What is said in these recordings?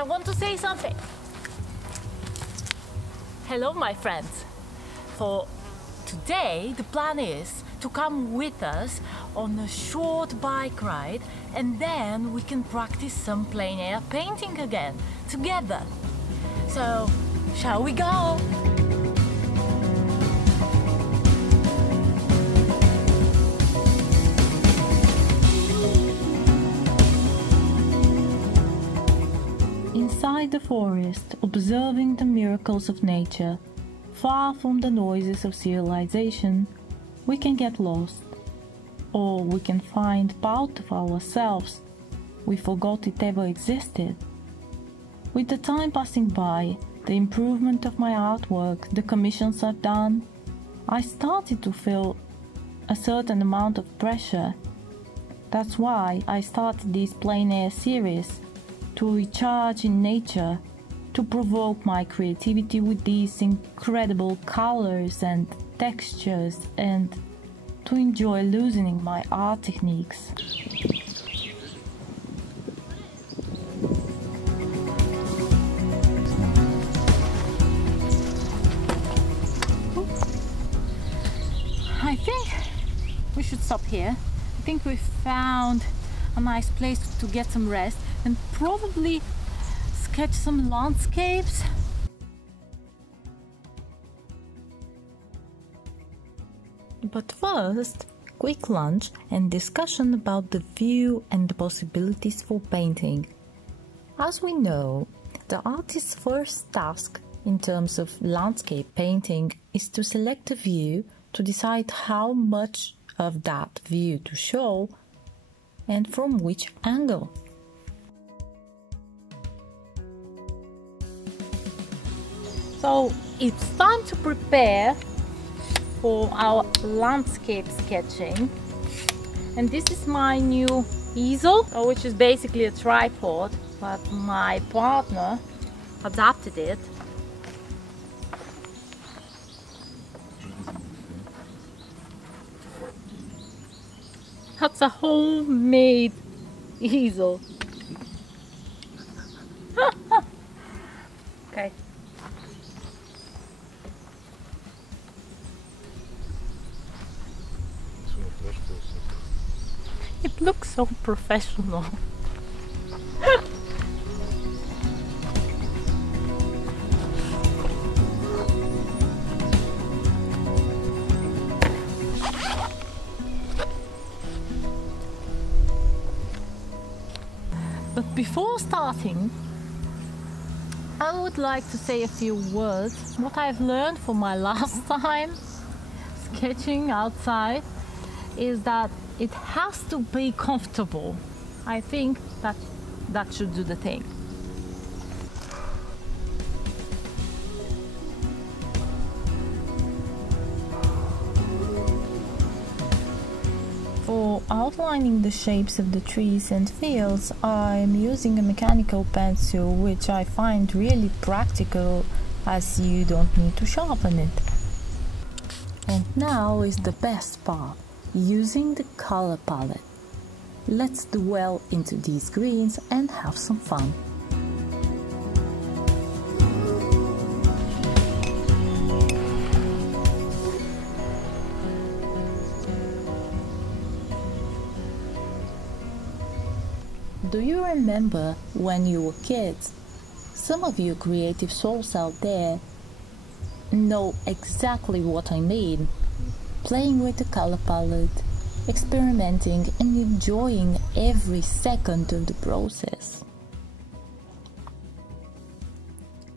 I want to say something. Hello, my friends. For today, the plan is to come with us on a short bike ride, and then we can practice some plein air painting again together. So, shall we go? Inside the forest, observing the miracles of nature, far from the noises of civilization, we can get lost, or we can find part of ourselves we forgot it ever existed. With the time passing by, the improvement of my artwork, the commissions I've done, I started to feel a certain amount of pressure. That's why I started this plein air series, to recharge in nature, to provoke my creativity with these incredible colors and textures, and to enjoy loosening my art techniques. I think we should stop here. I think we found a nice place to get some rest and probably sketch some landscapes. But first, quick lunch and discussion about the view and the possibilities for painting. As we know, the artist's first task in terms of landscape painting is to select a view, to decide how much of that view to show and from which angle. So it's time to prepare for our landscape sketching, and this is my new easel, which is basically a tripod, but my partner adapted it. That's a homemade easel. Okay. It looks so professional. But before starting, I would like to say a few words. What I've learned from my last time sketching outside is that it has to be comfortable. I think that should do the thing. For outlining the shapes of the trees and fields, I'm using a mechanical pencil, which I find really practical as you don't need to sharpen it. And now is the best part, using the color palette. Let's dwell into these greens and have some fun. Do you remember when you were kids? Some of you creative souls out there know exactly what I mean. Playing with the color palette, experimenting and enjoying every second of the process.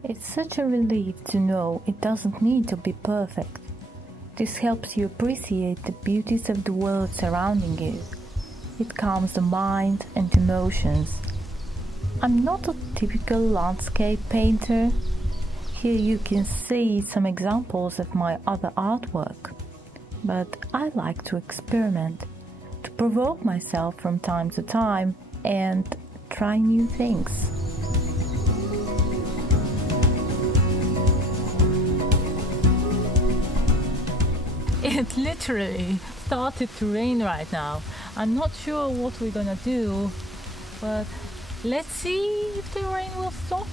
It's such a relief to know it doesn't need to be perfect. This helps you appreciate the beauties of the world surrounding you. It calms the mind and emotions. I'm not a typical landscape painter. Here you can see some examples of my other artwork. But I like to experiment, to provoke myself from time to time and try new things. It literally started to rain right now. I'm not sure what we're gonna do, but Let's see if the rain will stop.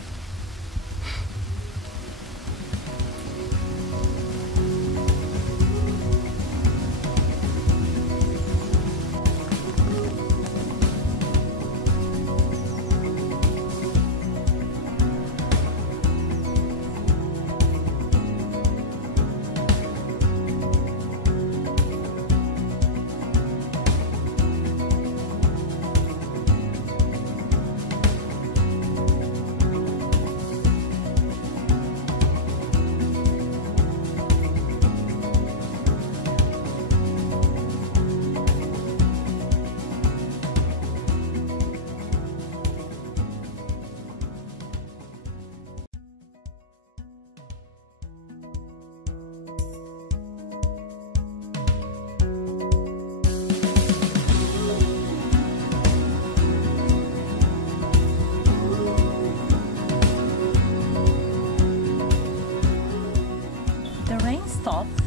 Stopped.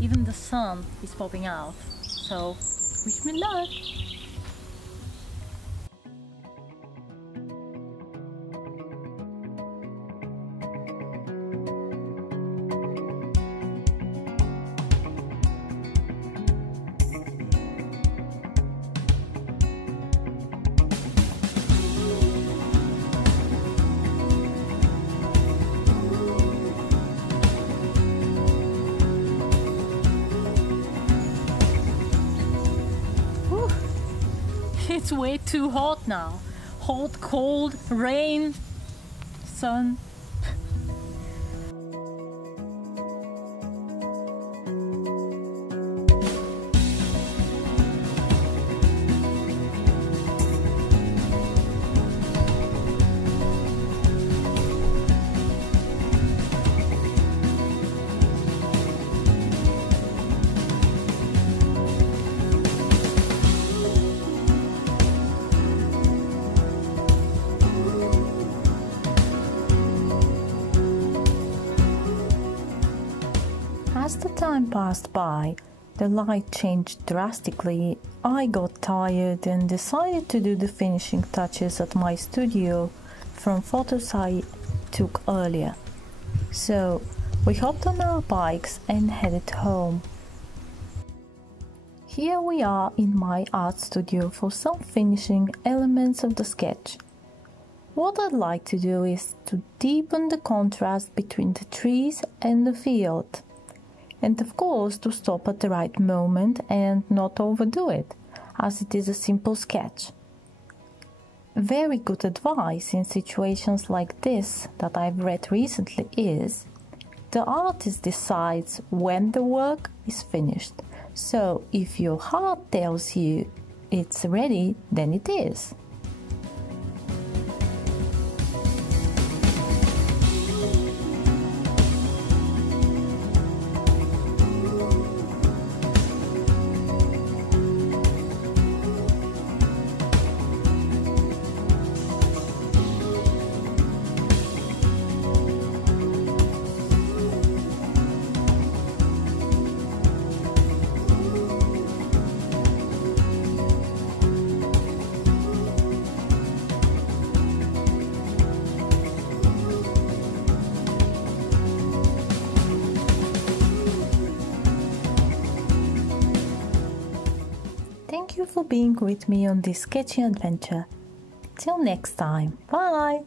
Even the sun is popping out, so wish me luck. It's way too hot now. Hot, cold, rain, sun. As the time passed by, the light changed drastically. I got tired and decided to do the finishing touches at my studio from photos I took earlier. So we hopped on our bikes and headed home. Here we are in my art studio for some finishing elements of the sketch. What I'd like to do is to deepen the contrast between the trees and the field. And of course to stop at the right moment and not overdo it, as it is a simple sketch. Very good advice in situations like this that I've read recently is, the artist decides when the work is finished. So if your heart tells you it's ready, then it is. Thank you for being with me on this sketching adventure. Till next time, bye!